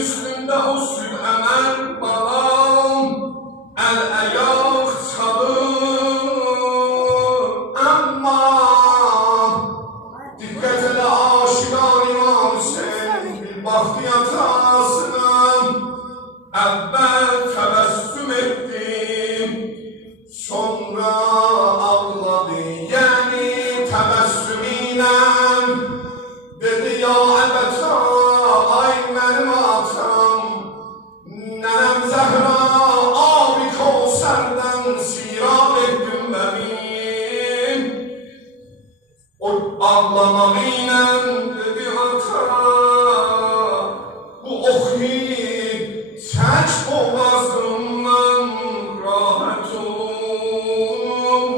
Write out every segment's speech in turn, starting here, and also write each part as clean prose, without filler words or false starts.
üstünde husnü emel balam, el ayak çalır. Ama dikkat ele aşikan İmam Hüseyin bir baktı yatağısına. Evvel tebessüm ettim, sonra ağladı. Yani tebessümüyle dedi ya ebeta, ay benim atam, nenem Zehra abi Kevser'den sirab ettim benim. O ağlamalıyla dedi ata, bu okuyup çek boğazımdan rahat olum.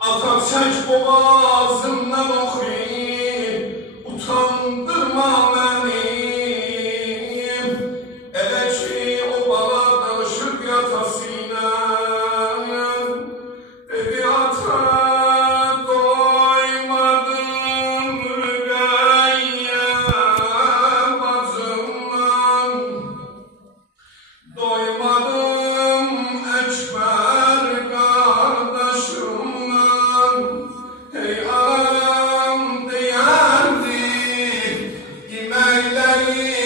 Atam çek boğazımdan okuyup utandırma beni. Ele ki o bala danışıp yatasıyla dedi ata, doymadım Rüqeyye bacımdan, doymadım Ekber kardeşimden. Hey anam deyərdi, iməkləri